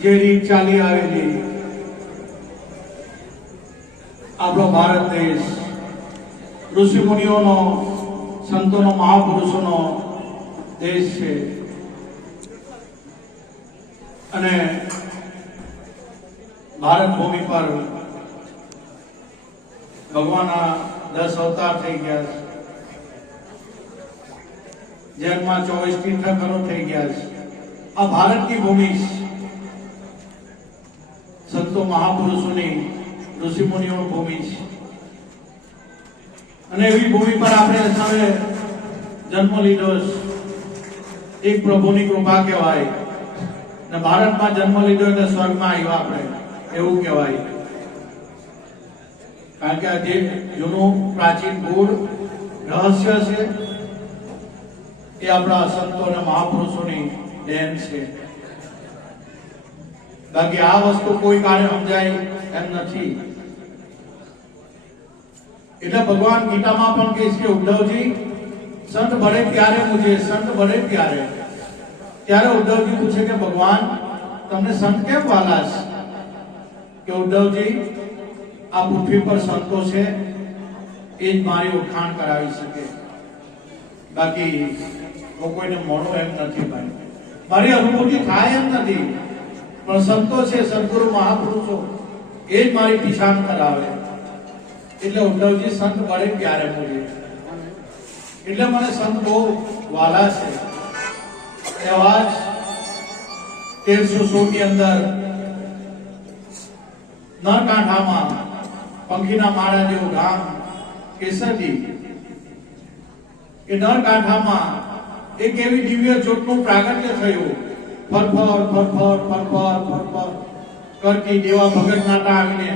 જે રીત ચાલી આવેલી આપણો ભારત દેશ ઋષિ મુનિઓનો સંતોનો મહાપુરુષોનો દેશ છે અને ભારત ભૂમિ પર ભગવાનના 10 અવતાર થઈ ગયા છે। જન્મમાં 24 તીર્થંકરો થઈ ગયા છે। આ ભારતની ભૂમિ સંતો મહાપુરુષોની ઋષિ મુનિઓની ભૂમિ છે અને એવી ભૂમિ પર આપણે સૌએ જન્મ લીધો છે। એક પ્રભુની કૃપા કહેવાય ને ભારતમાં જન્મ લીધો એટલે સ્વર્ગમાં આવ્યા આપણે એવું કહેવાય। કારણ કે આ જે જૂનું પ્રાચીન ગૂઢ રહસ્ય છે એ આપણા સંતો અને મહાપુરુષોની દેન છે। બાકી આ વસ્તુ કોઈ કારણે સમજાય એમ નથી। એટલે ભગવાન ગીતામાં પણ કહે છે ઉદ્ધવજી संत बड़े प्यारे मुझे संत बड़े प्यारे। ત્યારે ઉદ્ધવજી પૂછે કે ભગવાન તમને સંત કેમ વાલા છે? કે ઉદ્ધવજી આ પૃથ્વી પર સંતો છે એ જ મારી ઓળખાણ કરાવી શકે, બાકી કોઈને મોડું એમ નથી ભાઈ, મારી અનુભૂતિ થાય એમ નથી, પણ સંતો છે સદગુરુ મહાપુરુષો એ જ મારી પછાણ કરાવે। એટલે ઉદ્ધવજી સંત બડે પ્યારે મુझे, એટલે મને સંત બહુ વાલા છે। એવા જ 1316 ની અંદર નરકાંઠામાં પંખીના માળા જેવું ગામ કેસરજી, એ નરકાંઠામાં એક એવી દિવ્ય જ્યોતનું પ્રાગટ્ય થયું। ફરફર ફરફર ફરફર ફરફર કરતી દેવા ભગત નાટા આવીને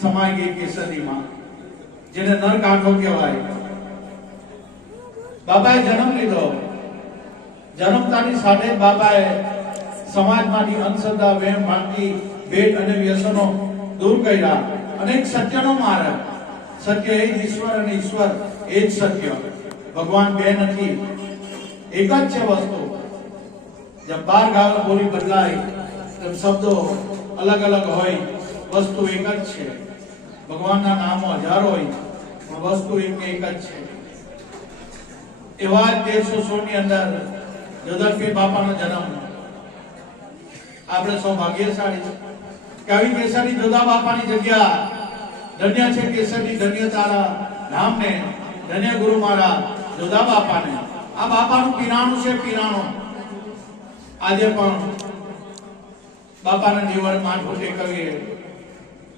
સમાઈ ગઈ કેસરીમાં, જેને નરકાંઠો કહેવાય। બાબાએ જન્મ લીધો, જન્મતાની સાથે બાબાએ સમાજમાંથી અંધશ્રદ્ધા, વહેમ, ભ્રાંતિ, ભેદ અને વ્યસનો દૂર કર્યા અને એક સત્યનો માર્ગ, સત્ય એ જ ઈશ્વર અને ઈશ્વર એ જ સત્ય, ભગવાન બે નથી, એક જ છે વસ્તુ। जब 12 गावल बोली बदलाय तब शब्दों अलग अलग होय, वस्तु एक જ છે। ભગવાનના નામો હજારો હોય પણ વસ્તુ એક જ છે। એવા 1316 ની અંદર જોધરપીર બાપાનો જન્મ। આપણે સૌભાગ્યશાળી કે આવી કેસરી જોધા બાપાની જગ્યા ધન્ય છે। કેસરી ધન્ય તારા નામને, ધન્ય ગુરુ મારા જોધા બાપાને। આ બાપાનું પીરાણું છે, પીરાણું। આજે પણ બાપાના જીવન માઠું ટેકવીએ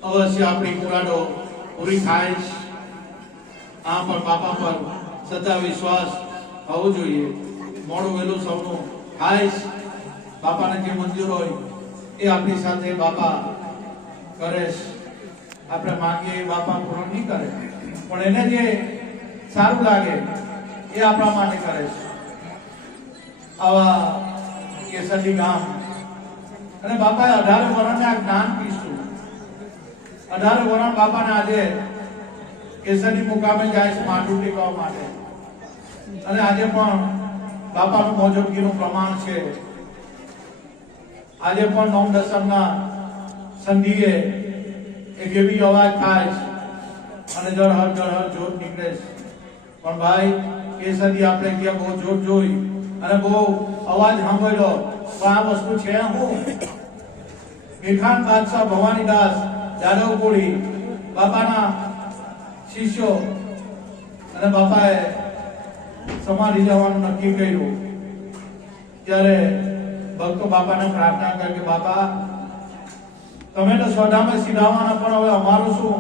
અવશ્ય આપણી મુરાદો પૂરી થાય છે। આ પણ બાપા પર સદા વિશ્વાસ હોવો જોઈએ। મોડું વહેલું સૌનું થાય છે। બાપાને જે મંજૂર હોય એ આપણી સાથે બાપા કરે છે। આપણે માંગીએ એ બાપા પૂર્ણ નહીં કરે, પણ એને જે સારું લાગે એ આપણા માટે કરે છે। આવા કેસરી ગામ અને બાપાએ 18 વર્ષને આ જ્ઞાન પીશું। 18 વર્ષ બાપાને આજે કેસરી મુકામે જાય છે માથું ટેકવા માટે, અને આજે પણ બાપાનું મોજૂદગીનું પ્રમાણ છે। આજે પણ 9 દસમના સંધિએ એક એવી અવાજ થાય છે અને જળહર જોત નીકળે છે। પણ ભાઈ કેસરી આપણે ક્યાં બહુ જોત જોઈ અને બહુ અવાજ સાંભળ્યો, તો આ વસ્તુ છે હું ગીરખાન બાદશાહ ભવાનીદાસ જાદવ કોળી બાપાના શિષ્યો, અને બાપાએ સમાધિ જવાનું નક્કી કર્યું। ત્યારે ભક્તો બાપાને પ્રાર્થના કરી કે બાપા તમે તો સ્વધામે સીધાવાના, પણ હવે અમારું શું,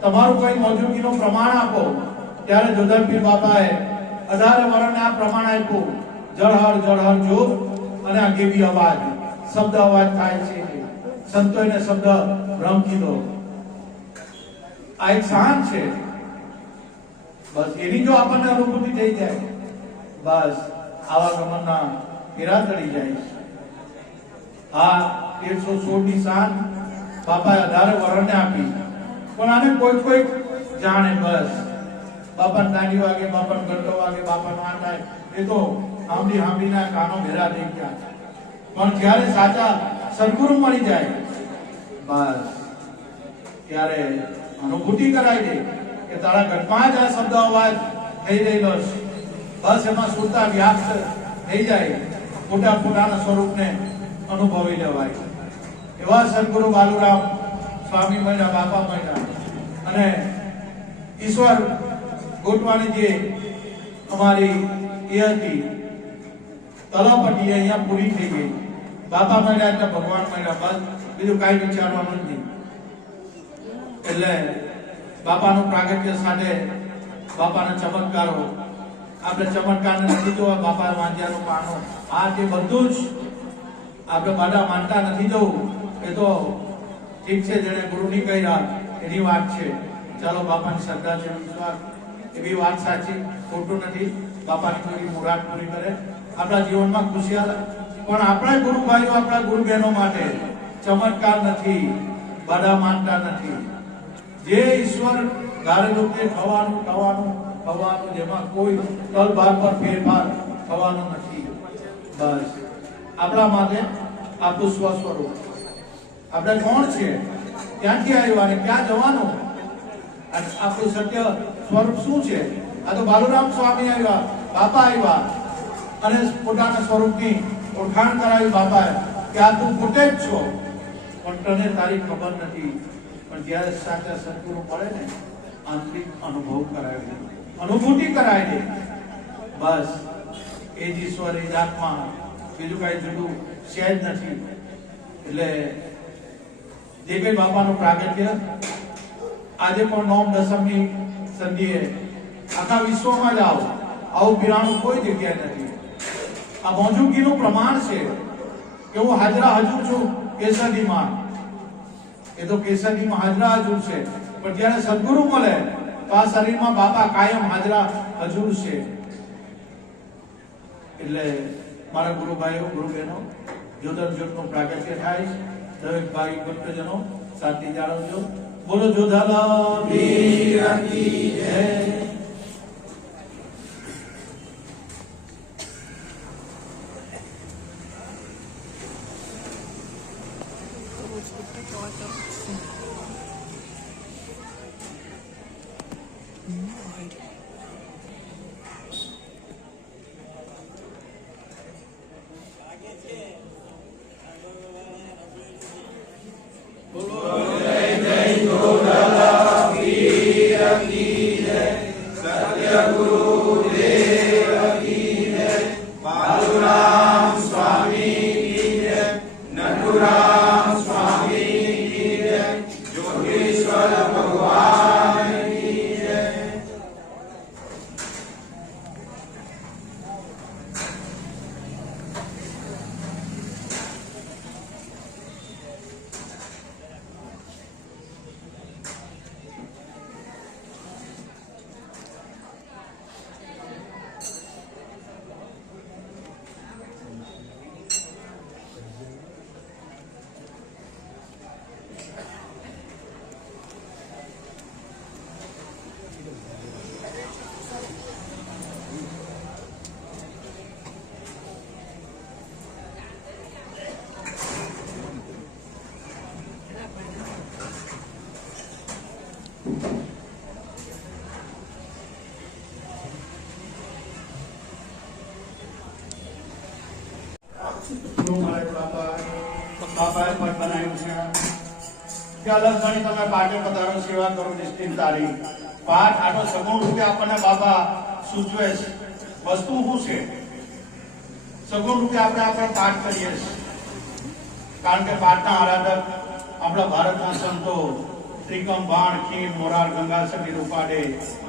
તમારું કોઈ મોજૂદગીનું પ્રમાણ આપો। ત્યારે જોધરપીર બાપાએ 18 વર્ષને આ પ્રમાણ આપ્યું। જળહર જોત અને આ કેવી અવાજ, શબ્દ અવાજ થાય છે। સંતોને શબ્દ બ્રહ્મ કીધો। આ એક શાન છે, બસ એની જો આપણને અનુભૂતિ થઈ જાય, બસ આવા ગમનના ફેરા ચડી જાય। આ 1316 ની શાન બાપાએ 18 વર્ષને આપી, પણ આને કોઈ જાણે। બસ બાપાને તાળી વાગે, બાપાને ઘંટો વાગે, બાપાનો આ થાય, એ તો આંબી ના કાનો ભેરા થઈ ગયા। પણ જ્યારે સાચા સદગુરુ મળી જાય બસ ત્યારે અનુભૂતિ કરાવી દે કે તારા ઘટમાં જ આ શબ્દ અવાજ થઈ રહેલો છે, બસ એમાં સુરતા વ્યાપ્ત થઈ જાય, પોતાના સ્વરૂપને અનુભવી લેવાય. એવા સદગુરુ બાલુરામ સ્વામી મળ્યા, બાપા મળ્યા અને ઈશ્વર ગોઠવાની જે અમારી એ હતી તલપટી અહીંયા પૂરી થઈ ગઈ. બાપા મળ્યા એટલે ભગવાન મળ્યા, બસ બીજું કાંઈ વિચારવાનું જ નહીં. એટલે બાપાનું પ્રાગટ્ય સાથે બાપાના ચમત્કારો, આપણે ચમત્કારને નથી જોવા, બાપા વાંજ્યાનું પાનું, આ તે બધું જ આપણે બધા માનતા નથી જવું. એ તો ઠીક છે, જેને ગુરુ ની કહ્યા એની વાત છે. ચાલો બાપાની શ્રદ્ધા છે, વિશ્વાસ, એવી વાત સાચી, ખોટું નથી. બાપાની કોઈ મુરાદ પૂરી કરે, આપણા જીવનમાં ખુશિયાલ. પણ આપણા ગુરુ ભાઈઓ, આપણા ગુરુ બહેનો માટે ચમત્કાર નથી, બધા માનતા નથી. જે ઈશ્વર ધારેલું તે થવાનું થવાનું થવાનું, જેમાં કોઈ તલભાર પર ફેરફાર થવાનું નથી. બસ આપણા માટે આપણું સ્વસ્વરૂપ, આપણે કોણ છે, ક્યાંથી આવ્યા અને ક્યાં જવાનું, આપણું સત્ય સ્વરૂપ શું છે. આ તો બાલુરામ સ્વામી આવ્યા, બાપા આવ્યા અને પોતાના સ્વરૂપની ઓળખાણ કરાવી બાપાએ કે આ તું પોતે જ છો, પણ તને તારી ખબર નથી. પણ જ્યારે સાચા સદગુરુ મળે ને, આંતરિક અનુભવ કરાવી દે, અનુભૂતિ કરાવી દે, બસ એ જ ઈશ્વર, એ જ આત્મા, બીજું કઈ જુદું છે જ નથી. એટલે જે કઈ બાપાનું પ્રાગટ્ય આજે પણ 9 દસમની સંધિએ આખા વિશ્વમાં જાઓ, આવું પીરાણું કોઈ જગ્યાએ નથી. આ મોજૂદગીનું પ્રમાણ છે કે હું હાજરા હજુર છું કેસરીમાં, એ તો કેસરીમાં હાજરા હજુર છે, પણ જ્યારે સદગુરુ મળે તો આ શરીરમાં બાપા કાયમ હાજરા હજુર છે. એટલે મારા ગુરુ ભાઈઓ, ગુરુ બહેનો, જોતરજોતનું પ્રાગટ્ય થાય. દરેક ભાઈ ભક્તજનો શાંતિ જાળવજો. બોલો જોધાલા વીર કી જય. બાપાએ પદ બનાવ્યું છે કે અલગ ગણી તમે પાટે પધારો, સેવા કરો નિશ્ચિત તારી. પાઠ આટલો સગુણ રૂપે આપણને બાપા સૂચવે છે. વસ્તુ શું છે? સગુણ રૂપે આપણે પાઠ કરીએ છીએ, કારણ કે પાઠના આરાધક આપણા ભારતના સંતો ત્રિકમ, બાણ, ખીમ, મોરાર, ગંગાસબી, રૂપાડે,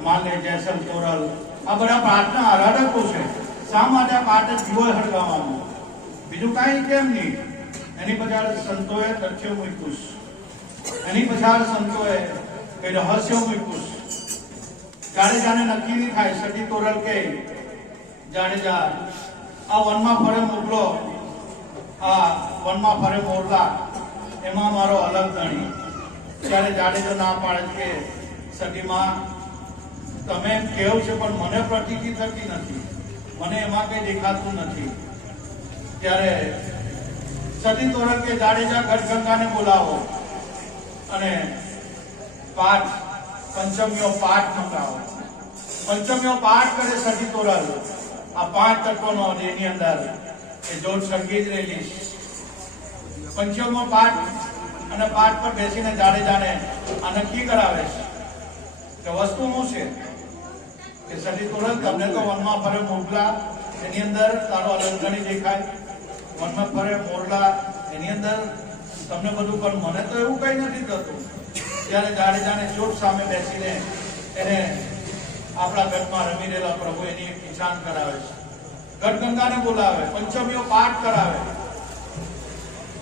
માલે, જયસલ, તોરલ, આ બધા પાઠના આરાધકો છે. શા માટે આ પાઠ જીવો હળગાવવાનું, બીજું કાંઈ કેમ નહીં. એની પછાડ સંતોએ તથ્ય મૂક્યું, એની પછાડ સંતોએ કઈ રહસ્ય મૂક્યું. જાડેજાને નક્કી નહીં થાય, સતી તોરલ કે જાડેજા આ વનમાં ફરે મોકલો, આ વનમાં ફરે મોરલા, એમાં મારો અલગ ધણી. ત્યારે જાડેજો ના પાડે કે સતીમાં તમે કેવું છે પણ મને પ્રતીતિ થતી નથી, મને એમાં કઈ દેખાતું નથી. ત્યારે સતી તોરણ કે જાડેજા ઘટગંગાને બોલાવો અને પાઠ પંચમીઓ પાઠ મંગાવો. પંચમીઓ પાઠ કરે સતી તોરણ. આ 5 તત્વોનો એની અંદર એ જોત સંગીત રેલી. પંચમીઓ પાઠ અને પાઠ પર બેસીને જાડેજાને આ નક્કી કરાવે છે કે વસ્તુ શું છે કે સતી તોરણ તમને તો વનમાં ફરે મોરલા, એની અંદર તારો અલંકણી દેખાય. વનમાં ફરે મોરલા, એની અંદર તમને બધું, પણ મને તો એવું કઈ નથી થતું. ત્યારે જાડેજાને ચોટ સામે બેસીને એને આપણા ઘટમાં રમી રહેલા પ્રભુ એની ઈશાન કરાવે છે. ઘટગંગાને બોલાવે, પંચમીઓ પાઠ કરાવે.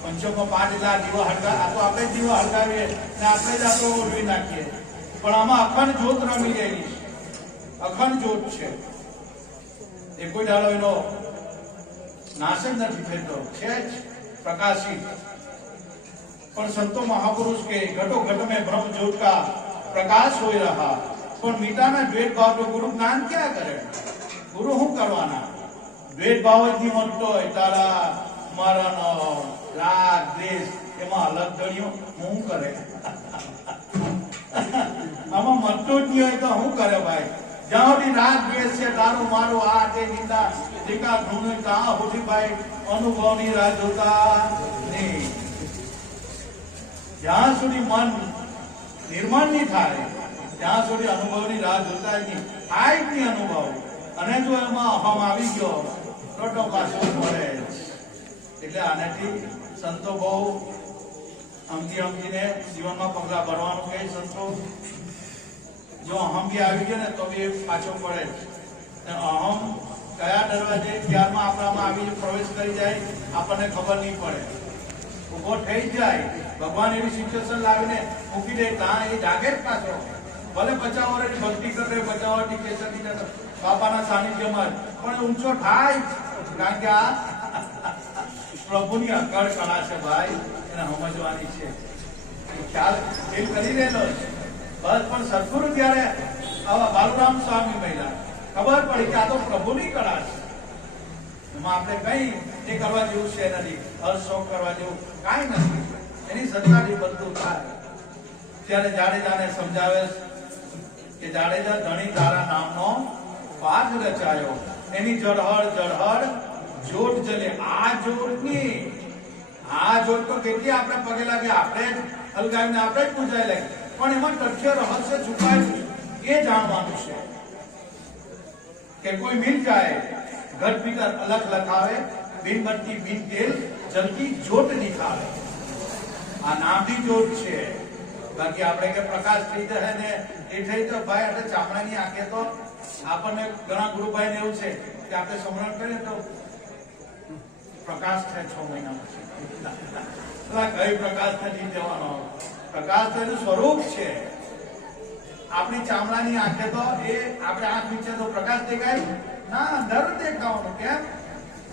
પંચમો પાઠ એટલે આ દીવો હળગા, આ તો આપણે જ દીવો હળગાવીએ ને આપણે જ આ તો ઓળવી નાખીએ, પણ આમાં અખંડ જ્યોત રમી ગયેલી છે. અખંડ જ્યોત છે એ કોઈ દાડો એનો નાશ જ નથી થતો, છે જ પ્રકાશિત. પણ સંતો મહાપુરુષ કે ઘટો ઘટ में ब्रह्म ज्योत का प्रकाश हो रहा, પણ મીઠાના દ્વેષ ભાવ તો ગુરુ જ્ઞાન ક્યાં કરે? ગુરુ શું કરવાના? દ્વેષ ભાવ જ નહીં મળતો હોય તારા મારાનો રાગ દ્વેષ એમાં અલગ દળિયો શું કરે? આમાં મળતો જ નહીં હોય તો શું કરે ભાઈ? જ્યાં સુધી રાગ દ્વેષ છે, તારું મારું આ તે નિંદા ટીકા ધૂણ, ત્યાં સુધી ભાઈ અનુભવની રાહ જોતા નહીં. જ્યાં સુધી મન નિર્મળ નહીં થાય ત્યાં સુધી અનુભવની રાહ જોતા જ નહીં. થાય જ નહીં અનુભવ, અને જો એમાં અહમ આવી ગયો તો પાછો મળે. એટલે આનાથી સંતો બહુ સમજીને જીવનમાં પગલા ભરવાનું કહે સંતો. જો અહમ બી આવી ગયો ને તો બી પાછો પડે. અહમ કયા દરવાજે ત્યારમાં આપણામાં આવી પ્રવેશ કરી જાય આપણને ખબર નહીં પડે. ઉભો થઈ જાય, ભગવાન એવી સિચ્યુએશન લાવીને મૂકી દે, ત્યાં એ જાગે જ પાછો. ભલે 50 વર્ષની ભક્તિ કરે, 50 વર્ષની કેસરી કરે બાપાના સાનિધ્યમાં, પણ ઊંચો થાય. કારણ કે આ પ્રભુની અકળ કળા છે ભાઈ, એને સમજવાની છે. ખ્યાલ ફીલ કરી રહેલો છે બસ. પણ સદગુરુ ત્યારે આવા બાલુરામ સ્વામી મહિલા ખબર પડી કે આ તો પ્રભુની કળા છે. એમાં આપણે કઈ એ કરવા જેવું છે નથી, હર્ષોક કરવા જેવું કાંઈ નથી. એની સત્તાથી બધું થાય. ત્યારે જાડેજાને સમજાવે કે જાડેજા ધણી તારા નામનો પાઠ રચાયો, એની જળહળ જળહળ જોત જલે. આ જોતની આ જોત તો કેટલી આપણે પગે લાગે, આપણે જ હલગાવીને આપણે જ પૂજાય લાગે, પણ એમાં તથ્ય રહસ્ય છુપાયેલું એ જાણવાનું છે. કે કોઈ મિલ જાય ઘટ ભીતર અલગ લખાવે, બિન બત્તી બિન તેલ જલતી જોત નિખાવે. આ નામની જોત છે. બાકી આપણે કે પ્રકાશ થઈ જાય ને એ થઈ તો ભાઈ આપણે ચામડાની આંખે તો આપણને ઘણા ગુરુભાઈ ને એવું છે કે આપણે સ્મરણ કરીએ તો પ્રકાશ થાય 6 મહિના પછી. કઈ પ્રકાશ નથી જવાનો. પ્રકાશ તો એનું સ્વરૂપ છે. આપણી ચામડાની આંખે તો એ આપણે આંખ નીચે તો પ્રકાશ દેખાય ના, અંધારું દેખાવાનું. કેમ?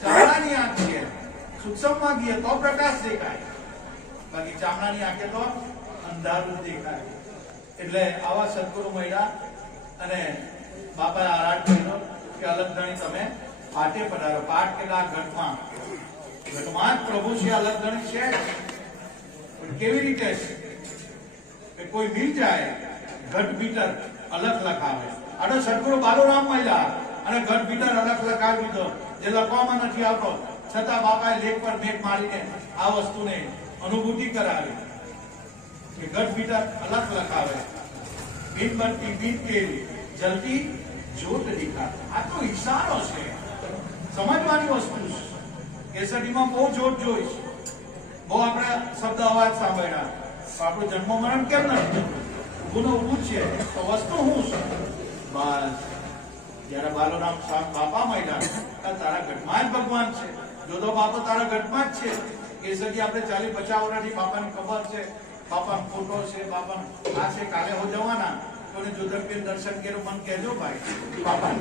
ચામડાની આંખ છે, સૂક્ષ્મમાં ગઈએ તો પ્રકાશ દેખાય, બાકી ચામડાની આંખે તો અંધારું દેખાય. એટલે આવા સદગુરુ મળ્યા અને બાપા આરાધ કર્યો કે અલગધણી તમે પાટે પધારો. પાઠ કેટલા ઘટમાં, ઘટમાં જ પ્રભુ છે. અલગધણી છે પણ કેવી રીતે છે કે કોઈ મિલ જાય ઘટ ભીતર અલગ લખાવે. આનો સદગુરુ બાલુરામ મળ્યા અને ઘટ ભીતર અલગ લખાવી દીધો, જે લખવામાં નથી આવતો છતાં બાપાએ લેખ પર મેઘ મારીને આ વસ્તુને અનુભૂતિ કરાવી કે ઘટ ભીતર અલગ લખાવે, બિન બનતી બિન તેલ જલતી જોત દેખાવે. આ તો ઈશારો છે, સમજવાની વસ્તુ છે. કેસરીમાં બહુ જોત જોઈશ, બહુ આપણે શબ્દ અવાજ સાંભળ્યા, આપણું જન્મ મરણ કેમ નથી ગુનો ઉભું છે તો વસ્તુ શું છે? બસ જયારે બાલુરામ બાપા મળ્યા તારા ઘટમાં જ ભગવાન છે. જોધો બાપો તારા ઘટમાં જ છે. કેસરી આપણે 40-50 વર્ષથી બાપાની ખબર છે, બાપાનો ફોટો છે, બાપાનો આ છે. કાલે હો જવાના કોને જોધરપીર દર્શન કર્યું મન કહેજો ભાઈ. બાપા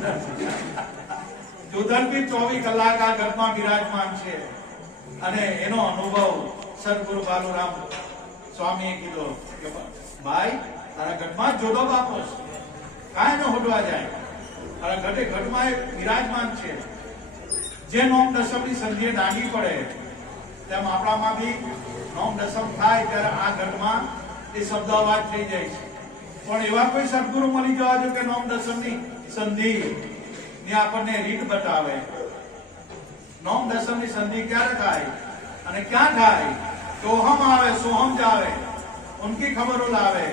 જોધરપીર 24 કલાક આ ઘટમાં બિરાજમાન છે અને એનો અનુભવ સદગુરુ બાલુરામ સ્વામીએ કીધો કે ભાઈ તારા ઘટમાં જ જોધો બાપો છે, કાંઈ ન હોડવા જાય. તારા ઘટે ઘટમાં બિરાજમાન છે. જે નોમ દશમની સંધિએ દાંડી પડે તેમ આપણામાં બી નોમ દસમ થાય ત્યારે આ ઘટમાં એ શબ્દ અવાજ થઈ જાય છે. પણ એવા કોઈ સદગુરુ મળી જવા જો કે નોમ દસમની સંધિ ની આપણને રીત બતાવે. નોમ દસમની સંધિ ક્યારે થાય અને ક્યાં થાય? સોહમ આવે, સોહમ જાવે, ઉનકી ખબરો લાવે,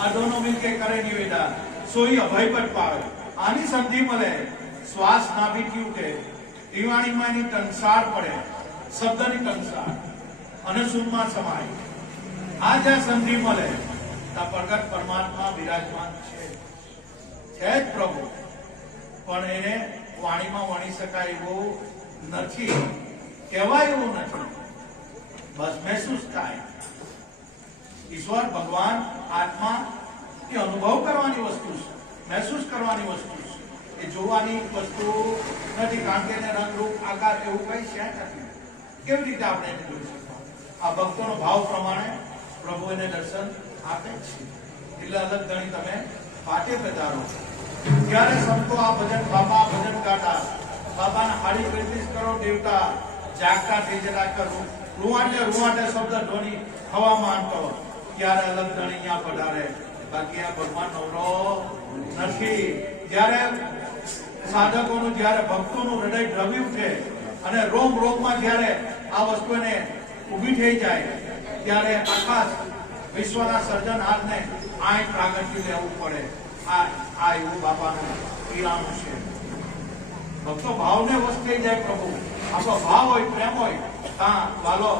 આ દોનો મિલકે કરે નિવેદા, સોઈ અભય પદ પાવે. આની સંધિ મળે, શ્વાસ નાભીથી ઉઠે, ઈવાણીમાં એની કંસાર પડે, શબ્દની કંસાર અને શૂન્યમાં સમાય. આ જ્યાં સંધિ મળે ત્યાં પ્રગટ પરમાત્મા વિરાજમાન છે જ પ્રભુ, પણ એને વાણીમાં વણી શકાય એવું નથી, કહેવાય એવું નથી, બસ મહેસૂસ થાય. ઈશ્વર, ભગવાન, આત્મા એ અનુભવ કરવાની વસ્તુ છે, મહેસૂસ કરવાની વસ્તુ છે, એ જોવાની વસ્તુ નથી. કારણ કે એને રંગ, રૂપ, આકાર એવું કઈ છે નથી. કેવી રીતે આપણે એને જોઈ શકીએ? આ ભક્તોનો ભાવ પ્રમાણે પ્રભુ એને દર્શન આપે છે. એટલે અલગ ગણી તમે પાટે પધારો. ત્યારે સંતો આ ભજન, બાપા ભજન ગાતા, બાપાના 35 કરોડ દેવતા જાગતા થઈ જતા કરું રૂવાટે રૂવાટે શબ્દ ધ્વનિ હવા માંડતો, ત્યારે અલગ ગણી અહીંયા પધારે. બાકી આ ભગવાન નવરો નથી. જ્યારે સાધકોનું, જ્યારે ભક્તોનું હૃદય દ્રવી ઉઠે અને રોમ રોમમાં જ્યારે આ વસ્તુ એને ઊભી થઈ જાય, ત્યારે આખા વિશ્વના સર્જનહારને આ પ્રાગટ્ય લેવું પડે. આ એવું બાપાનું પીરાણું છે. ભક્તો ભાવને વશ થઈ જાય પ્રભુ. આપણો ભાવ હોય, પ્રેમ હોય, હા વાલો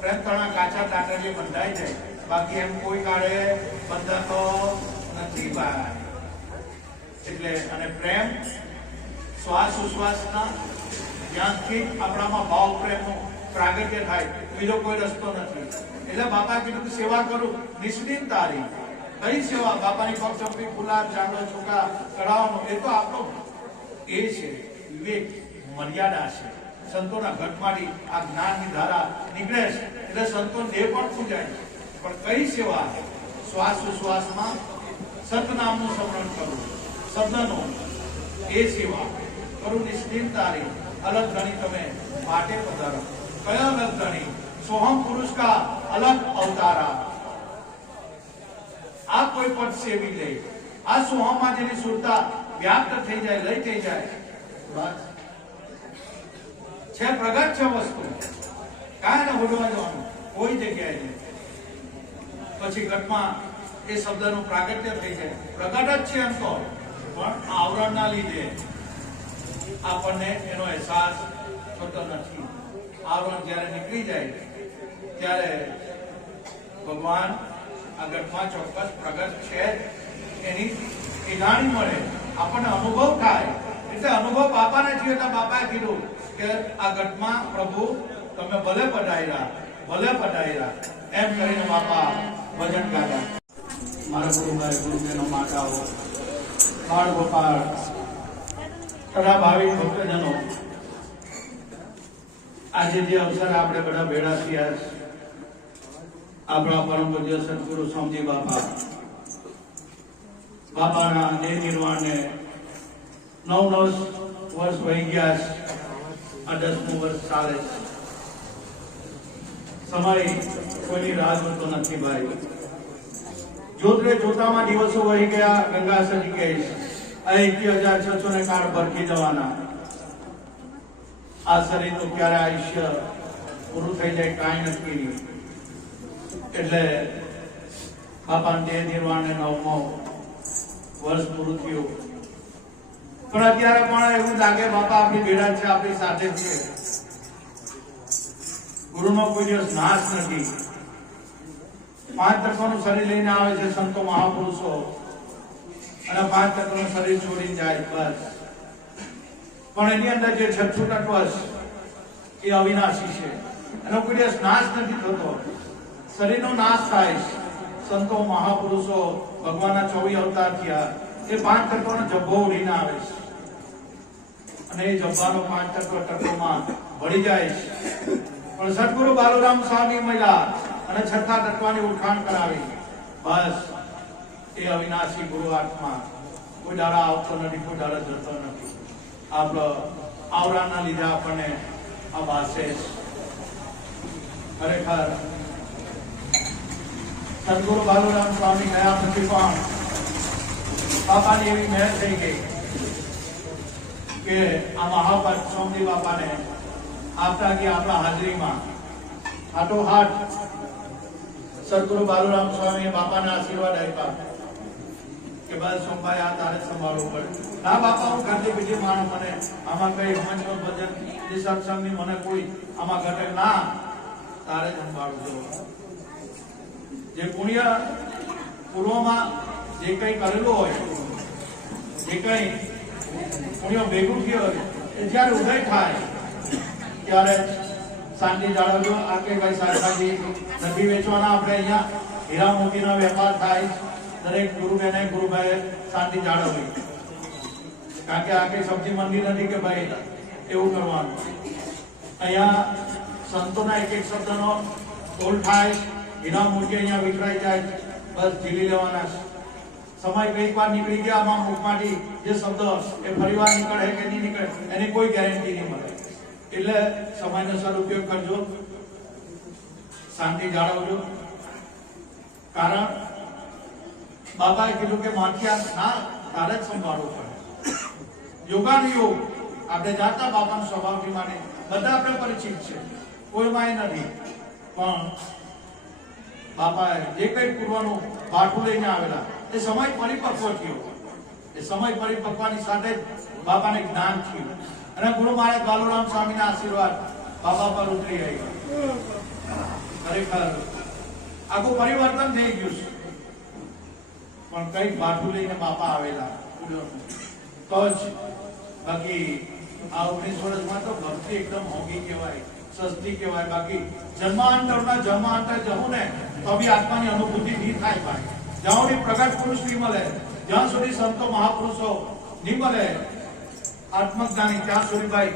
પ્રેમ તણા કાચા તાટલીએ બંધાઈ જાય. બાકી એમ કોઈ કાળે બંધાતો નથી ભાઈ. એટલે અને પ્રેમ શ્વાસ ઉશ્વાસના જ્ઞાનથી આપણામાં ભાવ પ્રેમનું પ્રાગટ્ય થાય, બીજો કોઈ રસ્તો નથી. એટલે બાપા કીધું કે સેવા કરું નિષ્ઠિન તારી. કઈ સેવા? બાપાની પક્ષપી ફુલાર ચાંદો ચોકા કરાવવાનો, એ તો આપણો એ છે વિવેક, મર્યાદા છે. સંતોના ઘટમાંથી આ જ્ઞાનની ધારા નીકળે છે એટલે સંતો દેહ પણ પૂજાય છે. પણ કઈ સેવા? શ્વાસ ઉશ્વાસમાં સતનામનું સ્મરણ કરવું, શબ્દનું, એ સેવા કરું નિષ્ઠિન તારી. અલગ ગણી તમે પાટે પધારો. કયા અલગ ગણી? સોહમ પુરુષ કા અલગ અવતારા. આ કોઈ પદ સેવી લે, આ સોહમમાં જેની સુરતા વ્યાપ્ત થઈ જાય, લઈ થઈ જાય, બસ છે, પ્રગટ છે વસ્તુ. કાંઈ ને હોડવા જવાનું કોઈ જગ્યાએ નહીં. પછી ઘટમાં એ શબ્દનું પ્રાગટ્ય થઈ જાય. પ્રગટ જ છે એમ તો, પણ આવરણના લીધે આપણને એનો અહેસાસ થતો નથી. આવરણ જ્યારે નીકળી જાય ત્યારે ભગવાન આ ઘટમાં ચોક્કસ પ્રગટ છે, એની ઈનાણી મળે, આપણને અનુભવ થાય. એટલે અનુભવ બાપાને થયો એટલે બાપાએ કીધું કે આ ઘટમાં પ્રભુ તમે ભલે પધાર્યા, ભલે પધાર્યા, એમ કરીને બાપા ભજન ગાતા. મારા ગુરુભાઈ, ગુરુબેનો, માતાઓ, બાળ ગોપાળ, તથા ભાવિક ભક્તજનો, આજે જે અવસર આપણે બધા ભેળા થયા છે, આપણા પરમ પૂજ્ય સદગુરુ સ્વામી બાપાના દેહ નિર્વાણને 9 વર્ષ વહી ગયા છે. આ 10મું વર્ષ ચાલે છે. સમય કોઈની રાહ જોતો નથી ભાઈ. જોતરે જોતામાં દિવસો વહી ગયા. ગંગા સજી કહે છે 21,600 ને કાળ ભરખી જવાના. આ શરીરનું ક્યારે આયુષ્ય પૂરું થઈ જાય કાંઈ નક્કી નહીં. એટલે બાપાના દેહ નિર્વાણને 9મો વર્ષ પૂરું થયું. પણ અત્યારે પણ એવું લાગે બાપા આપણી ભેળા છે, આપણી સાથે છે. ગુરુનો કોઈ દિવસ નાશ નથી. 5 તત્વનું શરીર લઈને આવે છે સંતો મહાપુરુષો, અને 5 તત્વનું શરીર છોડીને જાય, બસ. પણ એની અંદર જે છઠ્ઠું તત્વ છે એ અવિનાશી છે, એનો કોઈ દિવસ નાશ નથી થતો. શરીરનો નાશ થાય. સંતો મહાપુરુષો ભગવાનના 24 અવતાર થયા, એ 5 તત્વનો જબ્બો ઉડીને આવે છે, અને એ જબ્બાનો 5 તત્વમાં ભળી જાય છે. પણ સદગુરુ બાલુરામ સ્વામી મળ્યા અને છઠ્ઠા તત્વની ઉઠાણ કરાવી. બસ એ અવિનાશી ગુરુ આત્મા કોઈ દાડા આવતો નથી, કોઈ દાડા જતો નથી. આપણો આવરાના લીધે આપણને આ ભાષે ખરેખર સદગુરુ બાલુરામ સ્વામી ગયા પછી પણ બાપાની એવી મહેર થઈ ગઈ કે આ મહાપદ સોમજી બાપાને આપતા ગયા આપણા હાજરીમાં હાથોહાથ સદગુરુ બાલુરામ સ્વામી બાપાના આશીર્વાદ આપ્યા કે બસ સોમભાઈ આ તારે સંભાળવું પડે. ના બાપા હું ખાલી બીજી માણસ મને આમાં કઈ મંચનો ભજન સત્સંગની મને કોઈ આમાં ઘટે ના, તારે સંભાળવું જો. જે પુણ્ય પૂર્વમાં જે કઈ કરેલું હોય, જે કઈ પુણ્ય ભેગું થયું હોય એ જયારે ઉદય થાય ત્યારે શાંતિ જાળવજો. આ કે ભાઈ શાકભાજી નથી વેચવાના, આપણે અહીંયા હીરા મોતીનો વેપાર થાય, દરેક ગુરુબેને ગુરુભાઈ શાંતિ જાળવવી. કારણ કે આ કઈ સબ્જી મંડી નથી કે ભાઈ એવું કરવાનું. અહીંયા સંતોના એક એક શબ્દનો તોલ થાય, હીરા મોતી અહીંયા વિખરાઈ જાય, બસ ઝીલી લેવાના. સમય કઈક વાર નીકળી ગયા આમાં મુખમાંથી જે શબ્દ એ ફરીવાર નીકળે કે નહીં નીકળે એની કોઈ ગેરંટી નહીં મળે. એટલે સમયનો સદુપયોગ કરજો, શાંતિ જાળવજો. કારણ બાબાએ કીધું કે માથિયા ના તારે જ સંભાળવું પડે. યોગાનુયોગ આપણે જાણતા બાપાનો સ્વભાવથી માટે બધા આપણે પરિચિત છે, કોઈમાં નથી. પણ બાપાએ જે કઈ પૂર્વનું બાઠું લઈને આવેલા એ સમય પરિપક્વ થયો. એ સમય પરિપક્વની સાથે બાપાને જ્ઞાન થયું અને ગુરુ મહારાજ બાલુરામ સ્વામીના આશીર્વાદ બાપા પર ઉતરી આવ્યા. ખરેખર આખું પરિવર્તન થઈ ગયું છે. પણ કઈક બાઠું લઈને બાપા આવેલા તો જ. બાકી આ 19 વર્ષમાં તો ભક્તિ એકદમ હોંગી કહેવાય, સસ્તી કહેવાય. બાકી જન્માંતર જવું ને તો બી આત્માની અનુભૂતિ નહીં થાય ભાઈ. જ્યાં સુધી પ્રગટ પુરુષ નહીં મળે, જ્યાં સુધી સંતો મહાપુરુષો નહીં મળે આત્મજ્ઞાની, ત્યાં સુધી ભાઈ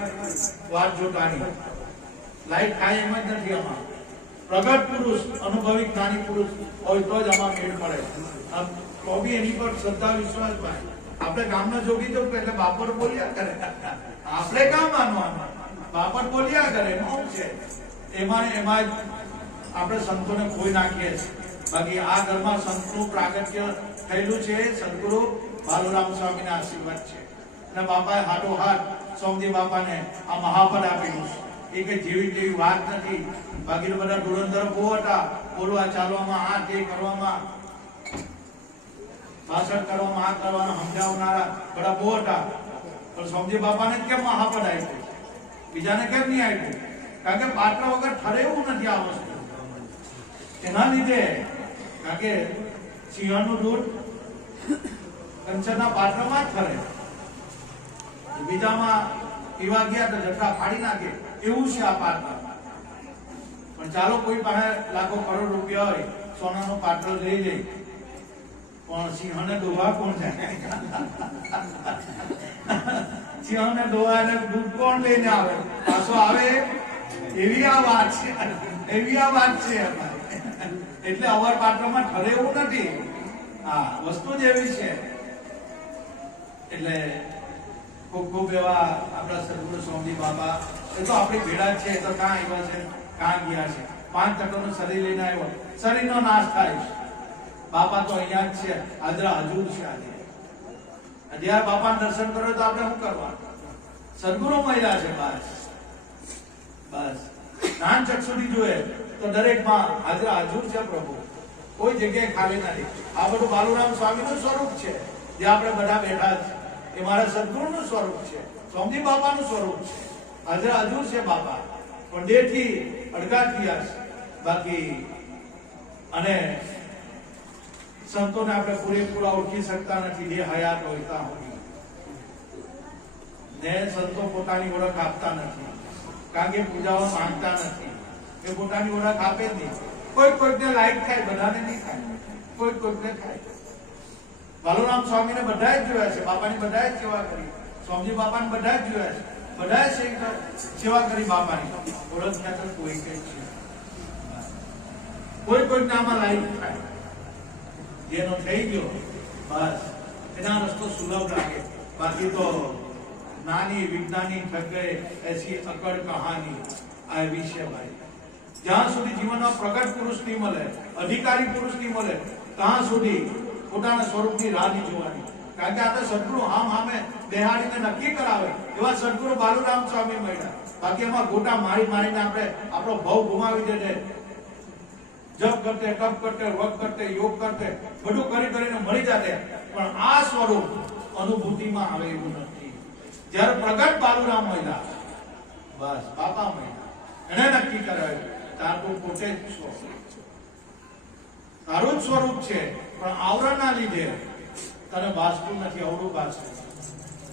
વાત જોતાની લાઈટ થાય એમ જ નથી. આમાં પ્રગટ પુરુષ, અનુભવી જ્ઞાની પુરુષ હોય તો જ આમાં મેળ પડે. તો બી એની પર શ્રદ્ધા વિશ્વાસ ભાઈ. આપણે ગામના જોગી તો એટલે બાપર બોલ્યા કરે, આપણે કામ માનવાનું, બાપર બોલ્યા કરે શું છે. એમાં જ આપણે સંતોને ખોઈ નાખીએ છીએ. બાકી આ ઘરમાં સંતનું પ્રાગટ્ય થયેલું છે, સદગુરુ બાલુરામ સ્વામીના આશીર્વાદ છે. અને બાપાએ હાથોહાથ સોમજી બાપાને આ મહાપદ આપેલું છે. એ કઈ જેવી વાત નથી. બાકી બધા ધુરંધર બહુ હતા, બોલવા ચાલવામાં, આ તે કરવામાં, ભાષણ કરવામાં, આ કરવાનું સમજાવનારા બધા બહુ હતા. પણ સોમજી બાપાને કેમ મહાપદ આપ્યું, બીજાને કેમ નહીં આપ્યું? કારણ કે પાત્ર વગર ઠરે એવું નથી આ વસ્તુ. એના લીધે કારણ કે સિંહનું દૂધ કંચનના પાત્રમાં જ ઠરે, બીજામાં પીવા ગયા તો જથ્થા ફાડી નાખે એવું છે આ પાત્ર. પણ ચાલો કોઈ પાસે લાખો કરોડ રૂપિયા હોય, સોનાનું પાત્ર લઈ લે, પણ સિંહને દોવા કોણ જાય? સિંહને દોવા અને દૂધ કોણ લઈને આવે? પાછો આવે એવી આ વાત છે, એવી આ વાત છે. એટલે અવર પાત્રમાં ઠરે એવું નથી. હા, વસ્તુ જ એવી છે. એટલે ખૂબ ખૂબ એવા આપણા સદગુરુ સ્વામી બાબા, એ તો આપણી ભેડા છે, તો કાં આવ્યા છે, કાં ગયા છે. 5% શરીર લઈને આવ્યો, શરીરનો નાશ થાય છે. બાપા તો અહીંયા જ છે, હાજરા હજુર છે. આજે આ બાપાના દર્શન કરો તો આપણે શું કરવાનું? સદગુરુ મહિલા છે, બસ બસ. જ્ઞાન ચક્ષુથી જોઈએ તો દરેકમાં હાજરા હજુર છે પ્રભુ, કોઈ જગ્યાએ ખાલી નથી. આ બધું બાલુરામ સ્વામીનું સ્વરૂપ છે, જે આપણે બધા બેઠા છે. એ મારા સદગુરુનું સ્વરૂપ છે, સ્વામી બાપાનું સ્વરૂપ છે. હાજરા હજુર છે બાપા, પણ દેહથી અડગા થયા છે. બાકી અને સંતોને આપણે પૂરેપૂરા ઓળખી શકતા નથી, જે હયાત હોતા હોય ને. સંતો પોતાની ઓળખ આપતા નથી, કારણ કે પૂજાઓ માંગતા નથી. એ પોતાની ઓળખ આપે જ નહીં. કોઈકને લાઈક થાય, બધાને નહીં થાય. કોઈકને થાય. બાલુરામ સ્વામીને બધા જ જોયા છે, બાપાની બધા જ સેવા કરી, સ્વામી બાપાને બધા જ જોયા છે, બધા સેવા કરી બાપાની. ઓળખ્યા તો કોઈ છે, કોઈકને આમાં લાઈક થાય. જેનો થઈ ગયો બસ એના રસ્તો સુલભ લાગે. બાકી તો નાની વિજ્ઞાની થક ગયે એસી અકડ કહાની આ વિશે ભાઈ. જ્યાં સુધી જીવનમાં પ્રગટ પુરુષ નહીં મળે, અધિકારી પુરુષ નહીં મળે, ત્યાં સુધી પોતાના સ્વરૂપની રાહ નહીં જોવાની. કારણ કે આ તો સદગુરુ આમ આમે બેહાડીને નક્કી કરાવે એવા સદગુરુ બાલુરામ સ્વામી મળ્યા. બાકી એમાં ગોટા મારી મારીને આપણે આપણો ભાવ ગુમાવી દે. જપ કરતે, તપ કરતે, વક કરતે, યોગ કરતે, બધું કરી કરીને મળી જાતે, પણ આ સ્વરૂપ અનુભૂતિમાં આવે એવું નથી. જ્યારે પ્રગટ બાલુરામ મળ્યા, બસ બાપા મળ્યા, એને નક્કી કરાવ્યું તાર તું પોતે જ છો, તારું જ સ્વરૂપ છે, પણ આવરણના લીધે તને ભાસતું નથી. અવળું ભાસતું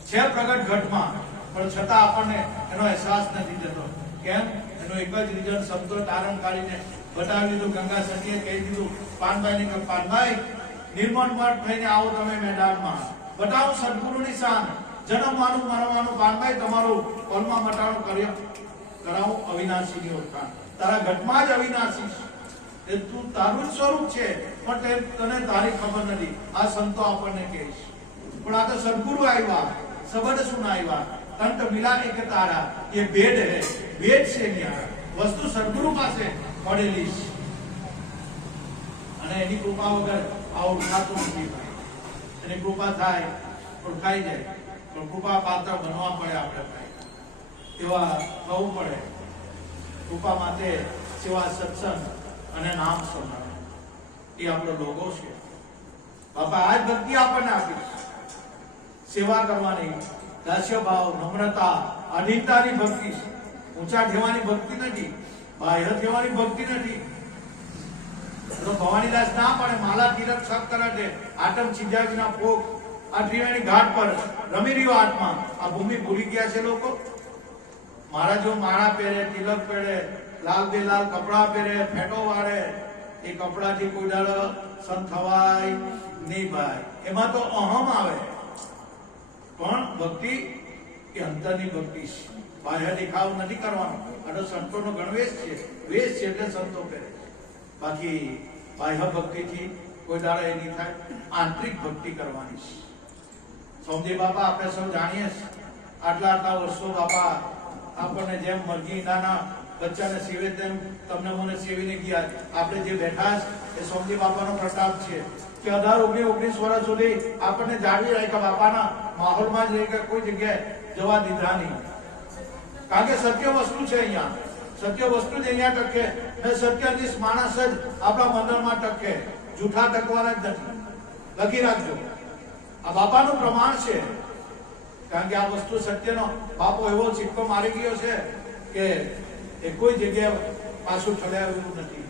છે પ્રગટ ઘટમાં, પણ છતાં આપણને એનો અહેસાસ નથી થતો. કેમ? એનું એક જ રીઝન શબ્દો તારણ કાઢીને બતાવી દીધું. ગંગા સતીએ કહી દીધું પાનભાઈ ને, પાનભાઈ નિર્મળ મઠ થઈને આવો તમે મેદાનમાં, બતાવો સદગુરુની શાન, જન્મવાનું મરવાનું. પાનભાઈ તમારું પલમાં મટાણું કરાવું અવિનાશીની ઓળખાણ. તારા ઘટમાં જ અવિનાશી છે, તું તારું જ સ્વરૂપ છે, પણ તને તારી ખબર નથી. આ સંતો આપણને કહે છે, પણ આ તો સદગુરુ આવ્યા, શબ્દ સુનાવ્યા, તંત મિલા એક તારા, એ ભેદ હે, ભેદ છે ન્યારા. વસ્તુ સદગુરુ પાસે પડેલી છે, અને એની કૃપા વગર આ ઓળખાતું નથી. એની કૃપા થાય ઓળખાઈ જાય, પણ કૃપા પાત્ર બનવા પડે. આપણે એવા થવું પડે. કૃપા માટે સેવા, સત્સંગ અને નામ સ્મરણ એ આપણો લોગો છે. બાપા આ જ ભક્તિ આપણને આપી, સેવા કરવાની, દાસ્ય ભાવ, નમ્રતા, અધીનતાની ભક્તિ છે. ઊંચા થવાની ભક્તિ નથી, બાહ્ય થવાની ભક્તિ નથી. તો ભવાનીદાસ ના પડે, માલા તિલક સબ કરે છે, આટમ ચીજા વિના ભોગ. આ ત્રિવેણી ઘાટ પર રમી રહ્યો આત્મા. આ ભૂમિ ભૂલી ગયા છે લોકો. મારા જો માળા પહેરે, તિલક પહેરે, લાલ બે લાલ કપડા પહેરે, ફેટો વાળે, એ કપડાથી કોઈ દાડો સંત થવાય નહીં ભાઈ. એમાં તો અહમ આવે. પણ ભક્તિ એ અંતરની ભક્તિ છે, બાહ્ય દેખાવ નથી કરવાનો. આ તો સંતોનો ગણવેશ છે, વેશ છે એટલે સંતો પહેરે. બાકી બાહ્ય ભક્તિથી કોઈ દાડો એ નહીં થાય. આંતરિક ભક્તિ કરવાની છે. સોમજી બાપા આપણે સૌ જાણીએ આટલા આટલા વર્ષો બાપા આપણને જેમ મરઘી નાના બચ્ચાને સેવે તેમ તમને મને સેવીને ગયા. આપણે જે બેઠા એ સોમજી બાપાનો પ્રતાપ છે કે 18-19 વર્ષ સુધી આપણને જાળવી રાખ્યા. બાપાના માહોલમાં જ રહી કે કોઈ જગ્યાએ જવા દીધા નહીં. કારણ કે સત્ય વસ્તુ છે અહીંયા, સત્ય વસ્તુ જ અહીંયા ટકે ને સત્યનિષ્ઠ માણસ જ આપણા મંદિરમાં ટકે. જૂઠા ટકવાના જ નથી. લખી રાખજો, આ બાપાનું પ્રમાણ છે. કારણ કે આ વસ્તુ સત્યનો બાપો એવો સિક્કો મારી ગયો છે કે એ કોઈ જગ્યાએ પાછું ઠળ્યા એવું નથી.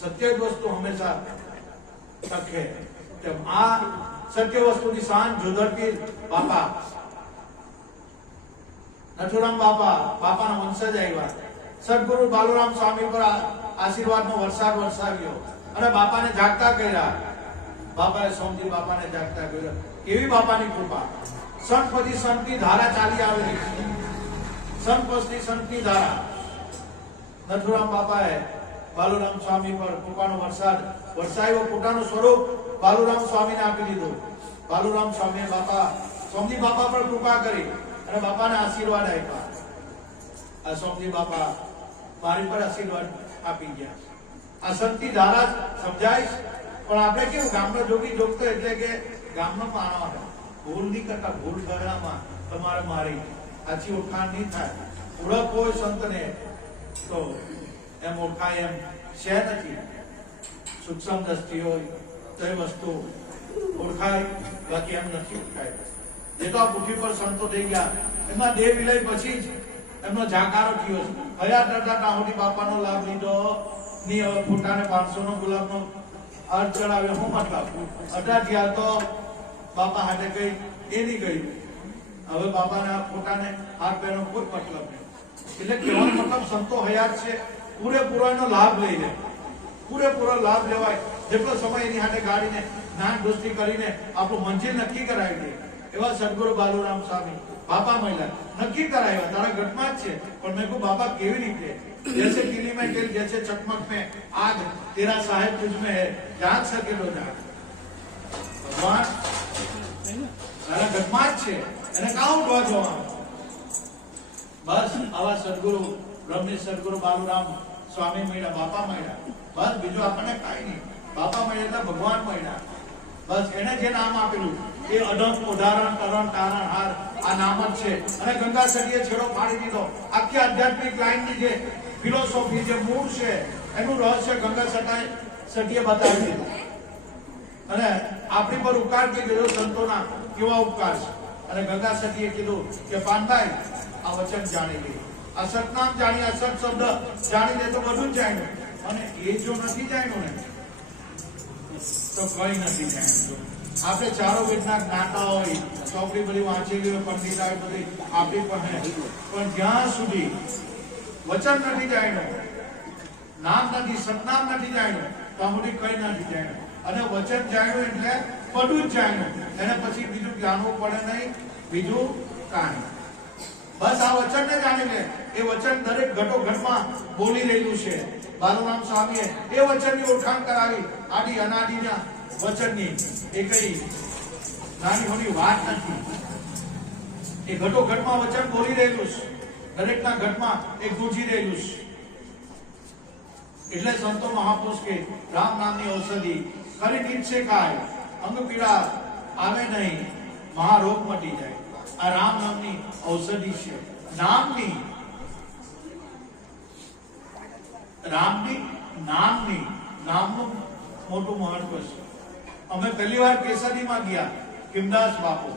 સત્ય જ વસ્તુ હંમેશા ટકે. તેમ આ સત્ય વસ્તુની શાન જોધરથી બાપા નથુરામ બાપાના વંશજ આવ્યા. સદગુરુ બાલુરામ સ્વામી પર આશીર્વાદનો વરસાદ વરસાવ્યો અને બાપાને જાગતા કર્યા. બાપાએ સોમજી બાપાને જાગતા કર્યા. કેવી બાપાની કૃપા! સંત પછી સંતની ધારા ચાલી આવેલી છે. સંત પછી સંતની ધારા. નથુરામ બાપાએ બાલુરામ સ્વામી પર કૃપાનો વરસાદ વરસાવ્યો. પોતાનું સ્વરૂપ બાલુરામ સ્વામીને આપી દીધું. બાલુરામ સ્વામીએ સોમજી બાપા પર કૃપા કરી અને બાપાને આશીર્વાદ આપ્યા. આ સોમજી બાપા મારી પર આશીર્વાદ આપી ગયા. આ સંતની ધારા સમજાય. પણ આપણે કેવું ગામનો જોગી જોગતો એટલે કે ગામનો માણવાનો ભૂલ નહીં કરતા. ભૂલ ગણામાં તમારે મારી આછી ઓળખાણ નહીં થાય. ઓળખ હોય સંતને તો એમ ઓળખાય એમ છે નથી. સૂક્ષ્મ દ્રષ્ટિ હોય તો એ વસ્તુ ઓળખાય, બાકી એમ નથી ઓળખાય. જે તો આ પૃથ્વી પર સંતો થઈ ગયા એમના દેહ વિલય પછી જ એમનો જાકારો થયો છે. હયાત હતા ટાહોટી બાપાનો લાભ લીધો ની. હવે ફોટાને 500 નો ગુલાબનો હાર ચડાવ્યો. શું મતલબ? 18 તો બાપા હાથે ગઈ એ નહીં ગઈ. હવે બાપાના ફોટાને હાથ પહેરવાનો કોઈ મતલબ નહીં. એટલે કહેવાનો મતલબ સંતો હયાત છે, પૂરેપૂરો એનો લાભ લઈ લે. પૂરેપૂરો લાભ લેવાય. જેટલો સમય એની હાથે ગાડીને જ્ઞાન દોસ્તી કરીને આપણું મંજિલ નક્કી કરાવી દે. એવા સદગુરુ બાલુરામ સ્વામી બાપા મહિલા નક્કી કરાવ્યા. તારા ઘટમાં જ છે. પણ મેં કહું બાપા કેવી રીતે? जैसे किली में तेल, जैसे चकमक में आग, तेरा साहेब तुझ में है, जाग सके तो जाग. भगवान તારા ઘટમાં જ છે, એને કાં ઉઠવા જવાનું? બસ આવા સદગુરુ બ્રહ્મની સદગુરુ બાલુરામ સ્વામી મળ્યા, બાપા મળ્યા, બસ બીજું આપણને કાંઈ નહીં. બાપા મળ્યા એટલે ભગવાન મળ્યા. બસ એને જે નામ આપેલું એ અનંત ઉદાહરણ કરણ તારણ હાર આ નામ જ છે. અને ગંગા સતીએ છેડો ફાડી દીધો. આખી આધ્યાત્મિક લાઈનની જે ફિલોસોફી જે મૂળ છે એનું રહસ્ય ગંગા સતીએ બતાવી દીધું. અને આપણી પર ઉપકાર કે ગયો સંતોના કેવા ઉપકાર છે. અને ગંગા સતીએ કીધું કે પાનભાઈ આ વચન જાણી લે, આ સતનામ જાણી, આ સત શબ્દ જાણી લે તો બધું જ જાણ્યું. અને એ જો નથી જાણ્યું ને તો કઈ નથી જાણ્યું. આપણે ચારો વેદના જ્ઞાતા હોય, ચોપડી બધી વાંચેલી હોય, પંડિતા બધી આપણી પાસે, પણ જ્યાં સુધી વચન નથી જાણ્યું, નામ નથી, સતનામ નથી જાણ્યું, તો આ મોટી કઈ નથી જાણ્યું. અને વચન જાણ્યું એટલે બધું જ જાણ્યું. એને પછી બીજું જાણવું પડે નહીં, બીજું કાંઈ. બસ આ વચનને જાણી લે. એ વચન દરેક ઘટોઘટમાં બોલી રહેલું છે. બાલુરામ સ્વામીએ એ વચનની ઓળખાણ કરાવી. આદિ અનાદિના વચનની એ કઈ નાની મોટી વાત નથી. એ ઘટોઘટમાં વચન બોલી રહેલું છે. દરેકના ઘટમાં એ ગૂંજી રહેલું છે. એટલે સંતો મહાપુરુષ કે રામ નામની ઔષધિ ખરી નીચે ખાય, અંગ પીડા આવે નહીં, મહારોગ મટી જાય. આ રામ નામની ઔષધિ છે. નામની નામનું મોટું મહત્વ છે. અમે પહેલી વાર કેસરીમાં ગયા, કિમદાસ બાપુ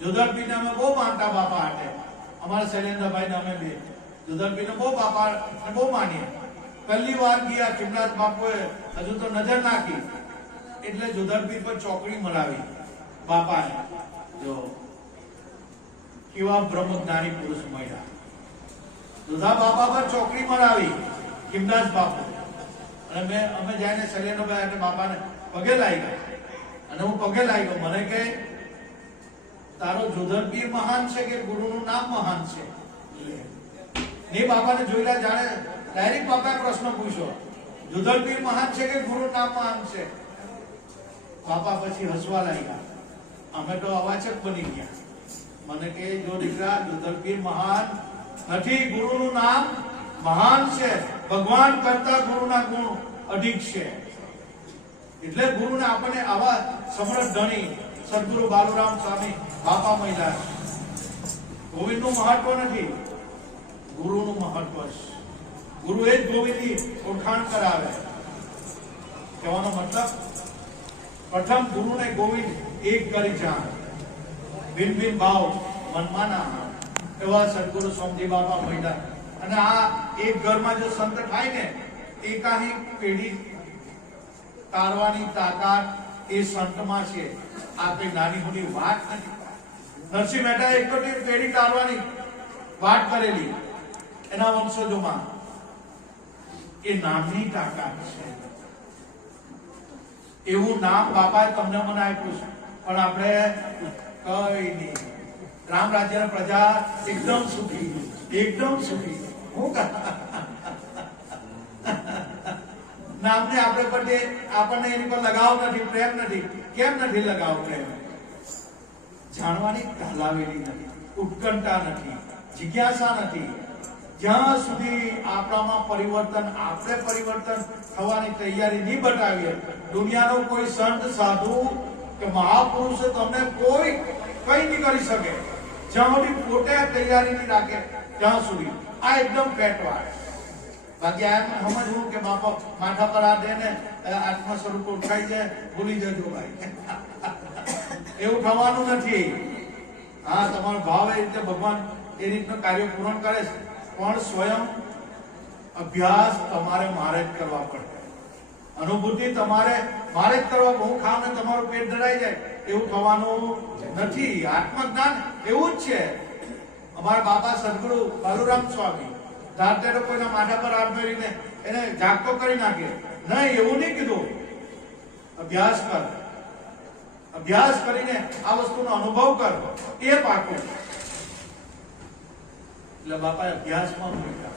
જોધરપીને અમે બહુ માનતા બાપા હાટે. અમારા શૈલેન્દ્રભાઈ ને અમે બે જોધરપીને બહુ બાપા બહુ માનીએ. પહેલી વાર ગયા કિમદાસ બાપુએ હજુ તો નજર નાખી એટલે જોધરપી પર ચોકડી મરાવી બાપાને. જો કેવા બ્રહ્મજ્ઞાની પુરુષ મળ્યા. દુધા બાપા પર ચોકડી મરાવી કિમદાસ બાપુ. અને અમે જઈને શૈલેન્દ્રભાઈ એટલે બાપાને પગે લાગી ગયા. અને હું પગે લાગી ગયો. મને કે તારો જોધરપીર મહાન છે કે ગુરુનું નામ મહાન છે? ને બાપાને જોઈલા જાણે ડાયરેક્ટ બાપાએ પ્રશ્ન પૂછ્યો, જોધરપીર મહાન છે કે ગુરુનું નામ મહાન છે? બાપા પછી હસવા લાગ્યા. અમે તો અવાચક બની ગયા. મને કે જો દીકરા જોધરપીર મહાન નથી, ગુરુનું નામ મહાન છે. ભગવાન કરતા ગુરુના ગુણ અધિક છે. એટલે ગુરુને આપણને આવા સમર્થ ધણી સદગુરુ બાલુરામ સ્વામી બાપા મળ્યા. ગોવિંદનું મહત્વ નથી, ગુરુનું મહત્વ છે. ગુરુ એ જ ગોવિંદની ઓળખાણ કરાવે. કહેવાનો મતલબ પ્રથમ ગુરુને ગોવિંદ એક કરી જાણ, ભિન્ન ભિન્ન ભાવ મનમાં ના. એવા સદગુરુ સ્વામી બાપા મળ્યા. અને આ એક ઘરમાં જો સંત થાય ને, એકાહી પેઢી તારવાની તાકાત એ સંતમાં છે. આ કઈ નાની મોટી વાત નથી. નરસિંહ મહેતા એક પેઢી તારવાની વાત કરેલી એના વંશજોમાં. એ નામની તાકાત છે. એવું નામ બાપાએ તમને મને આપ્યું છે, પણ આપણે કઈ નહીં. રામ રાજ્યના પ્રજા એકદમ સુખી, એકદમ સુખી. હું નામને આપણે પર આપણને એની પર લગાવ નથી, પ્રેમ નથી. કેમ નથી લગાવ પ્રેમ? જાણવાની તાલાવેલી નથી, ઉત્કંઠા નથી, જિજ્ઞાસા નથી. જ્યાં સુધી આપણામાં પરિવર્તન, આપણે પરિવર્તન થવાની તૈયારી નહીં બતાવીએ, દુનિયાનો કોઈ સંત સાધુ કે મહાપુરુષ તમને કોઈ કઈ નહીં કરી શકે. જ્યાં સુધી પોતે તૈયારી નહીં રાખે ત્યાં સુધી. આ એકદમ પેટવાળ. બાકી એમ સમજવું કે બાપા માથા પર આ દે ને આત્મા સ્વરૂપ ઉઠાઈ જાય, ભૂલી જજો ભાઈ. એવું થવાનું નથી. હા, તમારો ભાવ એ રીતે ભગવાન એ રીતનું કાર્ય પૂર્ણ કરે છે, પણ સ્વયં અભ્યાસ તમારે મારે જ કરવા પડે. અનુભૂતિ તમારે મારે જ કરવા. હું ખાવ ને તમારું પેટ ધરાઈ જાય એવું થવાનું નથી. આત્મજ્ઞાન એવું જ છે. અમારા બાપા સદગુરુ બાલુરામ સ્વામી ધારતે કોઈના માથા પર હાથ ફેરીને એને જાગતો કરી નાખે નહીં, એવું નહીં કીધું. અભ્યાસ કર, અભ્યાસ કરીને આ વસ્તુનો અનુભવ કર, એ પાકું. એટલે બાપાએ અભ્યાસમાં મૂક્યા.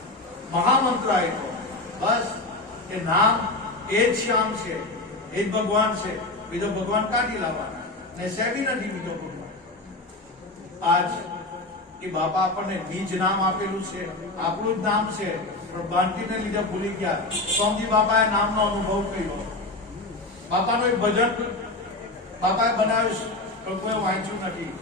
મહામંત્ર આપ્યો. બસ એ નામ એ જ શ્યામ છે, એ જ ભગવાન છે. બીજો ભગવાન કાઢી લાવવાના ને સેબી નથી બીજો ભગવાન. આજ એ બાપા આપણને બીજ નામ આપેલું છે, આપણું જ નામ છે, પણ બાંધીને લીધે ભૂલી ગયા. સ્વામી બાપાએ નામનો અનુભવ કર્યો. બાપાનું એક ભજન બાપાએ બનાવ્યું પણ કોઈ વાંચ્યું નથી.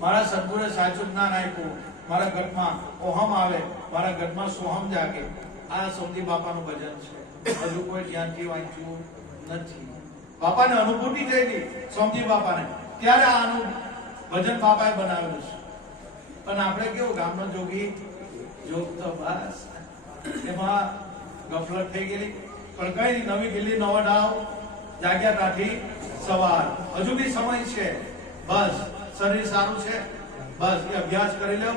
મારા સદગુરુએ સાચું જ્ઞાન આપ્યું. મારા ઘટમાં ઓહમ આવે, મારા ઘટમાં સોહમ જાગે. આ સ્વામી બાપાનું ભજન છે. હજુ કોઈ ધ્યાનથી વાંચ્યું નથી. બાપાને અનુભૂતિ થઈ ગઈ સ્વામી બાપાને, ત્યારે આનું ભજન બાપાએ બનાવેલું છે. પણ આપણે કેવું ગામનો જોગી જોગ તો બસ એમાં ગફલત થઈ ગયેલી. પણ કઈ નવી દિલ્હી નવા ડાવ જાગ્યા કાઠી સવાર. હજુ બી સમય છે. બસ શરીર સારું છે, બસ એ અભ્યાસ કરી લો,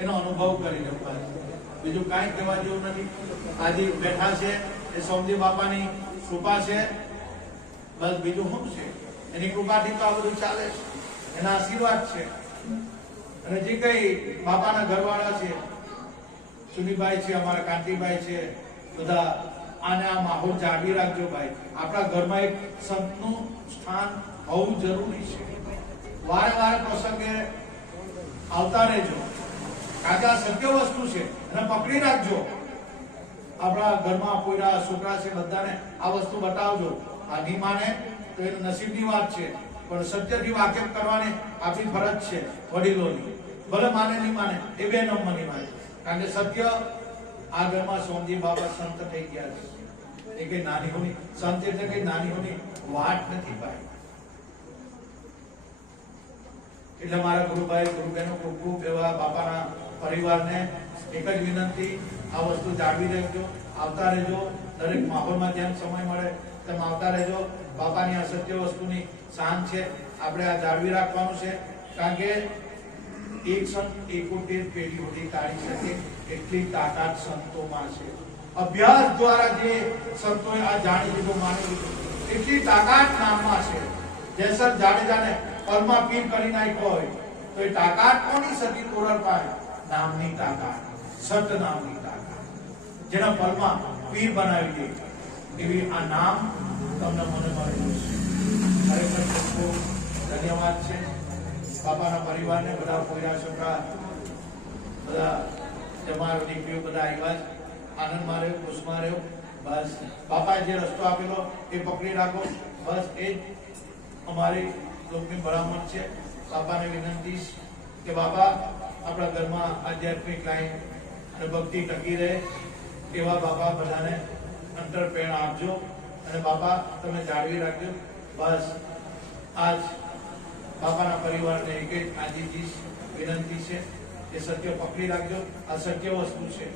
એનો અનુભવ કરી લો. બસ બીજું કાંઈ કહેવા જેવું નથી. આજે બેઠા છે એ સ્વામી બાપાની કૃપા છે. બસ બીજું શું છે? એની કૃપાથી તો આ બધું ચાલે છે, એના આશીર્વાદ છે. અને જે કઈ બાપાના ઘરવાળા છે, સુનીભાઈ છે, અમારા કાંતિભાઈ છે, બધા આને આ માહોલ જાળવી રાખજો ભાઈ. આપણા ઘરમાં એક સંતનું સ્થાન હોવું જરૂરી છે. વારે વારે પ્રસંગે આવતા રહેજો, કારણ કે આ સત્ય વસ્તુ છે અને પકડી રાખજો. આપણા ઘરમાં કોઈના છોકરા છે, બધાને આ વસ્તુ બતાવજો. આ નહીં માને તો એ નસીબની વાત છે, પણ સત્યથી વાકેફ કરવાની આપણી ફરજ છે વડીલોની. ભલે માને નહીં માને એ બે નંબરની વાત, કારણ કે સત્ય આ ઘરમાં સ્વામી બાબા સંત થઈ ગયા છે. એ કઈ નાની હોની સંત એટલે કઈ નાની હોની વાત નથી ભાઈ. એટલે મારા ગુરુભાઈ ગુરુબહેનો ખૂબ ખૂબ એવા બાપાના પરિવારને એક જ વિનંતી, આ વસ્તુ જાળવી રહેજો, આવતા રહેજો. દરેક માહોલમાં જેમ સમય મળે તેમ આવતા રહેજો. બાપાની આ સત્ય વસ્તુની શાન છે, આપણે આ જાળવી રાખવાનું છે. કારણ કે એક સંત 71 પેઢી સુધી તાળી શકે એટલી તાકાત સંતોમાં છે. અભ્યાસ દ્વારા જે સંતોએ આ જાણી લીધું, માની લીધું, એટલી તાકાત નામમાં છે. જેસર જાડેજાને પરમાં પીર કરી નાખ્યો હોય તો એ તાકાત કોની સતી તોરલ પાસે? નામની તાકાત, સત નામની તાકાત, જેના પરમાં પીર બનાવી દે એવી આ નામ તમને મને મળેલું છે. ખરેખર ખૂબ ધન્યવાદ છે બાપાના પરિવારને. બધા પોયરા છોકરા, બધા જમાર દીકરીઓ બધા આવ્યા છે. આનંદમાં રહ્યો, ખુશમાં રહ્યો. બસ બાપાએ જે રસ્તો આપેલો એ પકડી રાખો. બસ એ જ અમારી લોકની ભલામણ છે. બાપાને વિનંતી કે બાપા આપણા ઘરમાં આધ્યાત્મિક લાઈન અને ભક્તિ ટકી રહે એવા બાપા બધાને અંતર પ્રેરણા આપજો. અને બાપા તમે જાળવી રાખજો. બસ આજ બાપાના પરિવારને એક જ આજીજી વિનંતી છે કે સત્ય પકડી રાખજો. આ સત્ય વસ્તુ છે.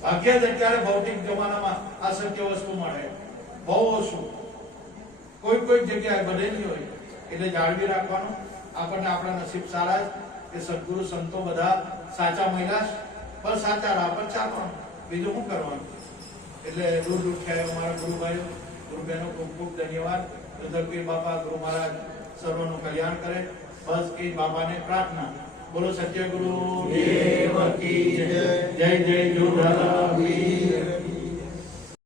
ભાગ્ય જ અત્યારે ભૌતિક જમાનામાં આ સત્ય વસ્તુ મળે બહુ ઓછું, કોઈ જગ્યાએ બનેલી હોય. એટલે જાળવી રાખવાનું. આપણને આપણા નસીબ સારા કે સદગુરુ સંતો બધા સાચા મહિલા પણ સાચા રાહ પર ચાલવાનું, બીજું શું કરવાનું. એટલે દૂર દૂર થયા અમારા ગુરુભાઈઓ ગુરુબહેનો ખૂબ ખૂબ ધન્યવાદ. પીર બાપા ગુરુ મહારાજ સર્વનું કલ્યાણ કરે. બસ એ બાપાને પ્રાર્થના. બોલો સત્ય ગુરુ દેવ કી જય. જય જય જોધારા વીર.